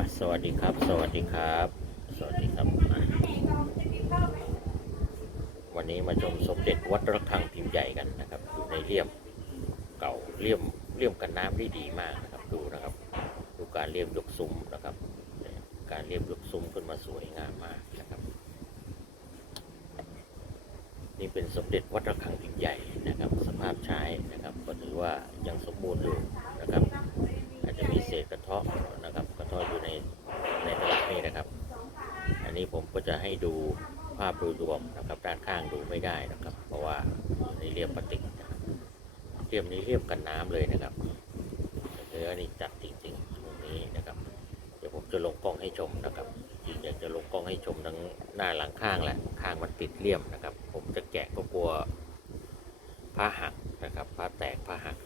อะสวัสดีครับ สวัสดีครับ สวัสดีครับอะวันนี้มาชมสมเด็จวัดระฆังพิมพ์ใหญ่กันนะครับอยู่ในเลี่ยมเก่าเลี่ยมเลี่ยมกันน้ำได้ดีมากนะครับ ดูนะครับ ดูการเลี่ยมยกซุ้มนะครับ การเลี่ยมยกซุ้มขึ้นมาสวยงามมากนะครับ นี่เป็นสมเด็จวัดระฆังพิมพ์ใหญ่นะครับ สภาพใช้นะครับ ก็ถือว่ายังสมบูรณ์อยู่นะครับ อาจจะมีเศษกระเทาะนะครับ ในในตลับนี้นะครับ อันนี้ผมก็จะให้ดูภาพโดยรวมนะครับ ด้านข้างดูไม่ได้นะครับ เพราะว่าในเรียบพลาสติกนะครับเรียบนี้เรียบกันน้ำเลยนะครับเนื้อนี่จัดจริงๆตรงนี้นะครับ เดี๋ยวผมจะลงกล้องให้ชมนะครับจริงอยากจะลงกล้องให้ชมทั้งหน้าหลังข้างแหละข้างมันติดเลี่ยมนะครับ ผมจะแกะก็กลัวผ้าหักนะครับผ้าแตกผ้าหัก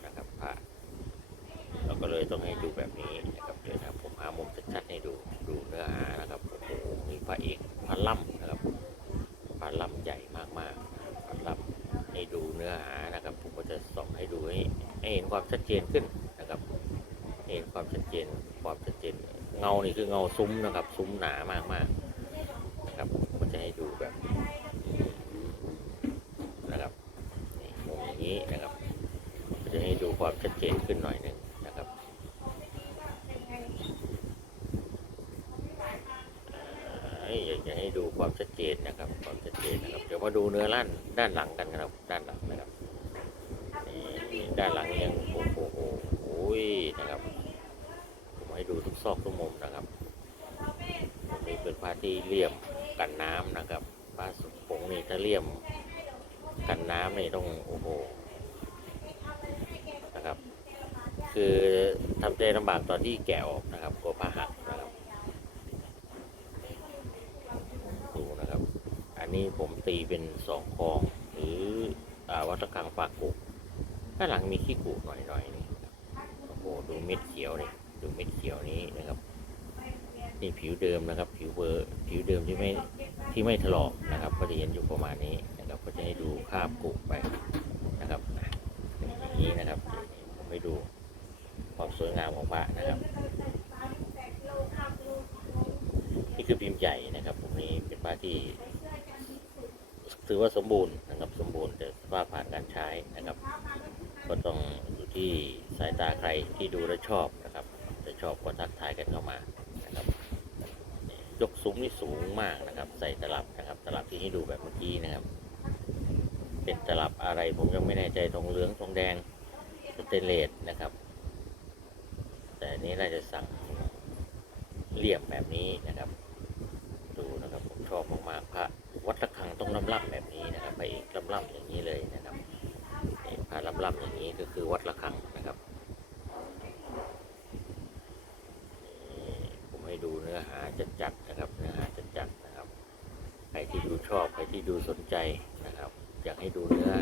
เลยต้องให้ดูแบบนี้นะครับเดี๋ยวนะผมหามุมชัดๆให้ดูดูเนื้อหานะครับโอ้โหมีพระเอกพระล่ำนะครับพระล่ำใหญ่มากๆพระล่ำให้ดูเนื้อหานะครับผมก็จะส่องให้ดูให้ให้เห็นความชัดเจนขึ้นนะครับเห็นความชัดเจนความชัดเจนเงานี่คือเงาซุ้มนะครับซุ้มหนามากๆนะครับผมจะให้ดูแบบนะครับมุมอย่างนี้นะครับจะให้ดูความชัดเจนขึ้นหน่อยหนึ่ง อยากจะให้ดูความชัดเจนนะครับ ความชัดเจนนะครับ เดี๋ยวมาดูเนื้อล้านด้านหลังกันครับ ด้านหลังนะครับนี่ด้านหลังยังโอ้โหโอ้โหโอ้ยนะครับ ผมให้ดูทุกซอกทุกมุมนะครับตรงนี้เป็นผ้าที่เลี่ยมกันน้ำนะครับผ้าสุกผงนี่ถ้าเลี่ยมกันน้ำนี่ต้องโอ้โหนะครับ คือทำใจลำบากตอนที่แกะออกนะครับกลัวผ้าหักนะครับดูนะครับ อั นี้ผมตีเป็นสองคองหรืออวัตคังปากกุกด้านหลังมีขี้กุหน่อยๆนี่โอ้โหดูเม็ดเขียวนี่ดูเม็ดเขียวนี้นะครับนี่ผิวเดิมนะครับ ผิวเบอร์ผิวเดิมที่ไม่ที่ไม่ถลอกนะครับ ก็จะเห็นอยู่ประมาณนี้นะครับ ก็จะให้ดูคราบกุไปนะครับอย่างนี้นะครับผมให้ดูความสวยงามของพระนะครับนี่คือพิมพ์ใหญ่นะครับผมนี้เป็นพระที่ ถือว่าสมบูรณ์นะครับสมบูรณ์แต่สภาพผ่านการใช้นะครับ ก็ต้องอยู่ที่สายตาใครที่ดูแล้วชอบนะครับจะชอบก็ทักทายกันเข้ามานะครับยกสูงนี่สูงมากนะครับ ใส่ตลับนะครับ ตลับที่ให้ดูแบบเมื่อกี้นะครับ เป็นตลับอะไรผมยังไม่แน่ใจทองเหลืองทองแดงสเตนเลสนะครับ แต่นนี้น่าจะสั่งเหลี่ยมแบบนี้นะครับ ดูนะครับผมชอบมากๆพระ วัดระฆังต้องล่ำแบบนี้นะครับพระเอกล่ำอย่างนี้เลยนะครับนี่พระล่ำอย่างนี้ก็คือวัดระฆังนะครับนี่ผมให้ดูเนื้อหาจัดๆนะครับเนื้อหาจัดๆนะครับใครที่ดูชอบใครที่ดูสนใจนะครับ อยากให้ดูเนื้อ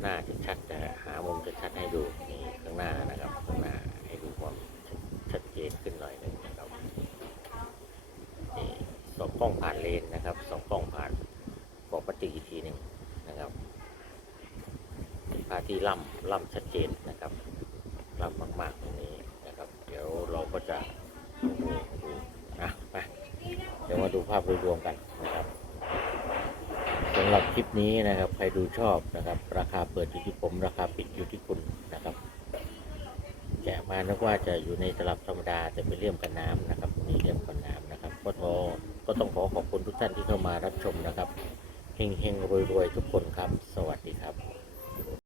หน้าชัดๆจะหามุมชัดๆให้ดูนี่ข้างหน้านะครับข้างหน้าให้ดูความชัดเจนขึ้นหน่อยหนึงนะครับนี่สอง กล้องผ่านเลนนะครับสองกล้องผ่านปกติอีกทีหนึ่งนะครับภาพที่ล่ำล่ำชัดเจนนะครับล่ำมากๆตรงนี้นะครับ เดี๋ยวเราก็จะดูดูนะไปเดี๋ยวมาดูภาพโดยรวมกันนะครับสำหรับคลิปนี้นะครับ ใครดูชอบนะครับ ราคาเปิดอยู่ที่ผม ราคาปิดอยู่ที่คุณนะครับแกะมานึกว่าจะอยู่ในตลับธรรมดาแต่เป็นเลี่ยมกันน้ำนะครับนี่เลี่ยมกันน้ำ ก็ต้องขอขอบคุณทุกท่านที่เข้ามารับชมนะครับเฮงเฮงรวยรวยทุกคนครับ สวัสดีครับ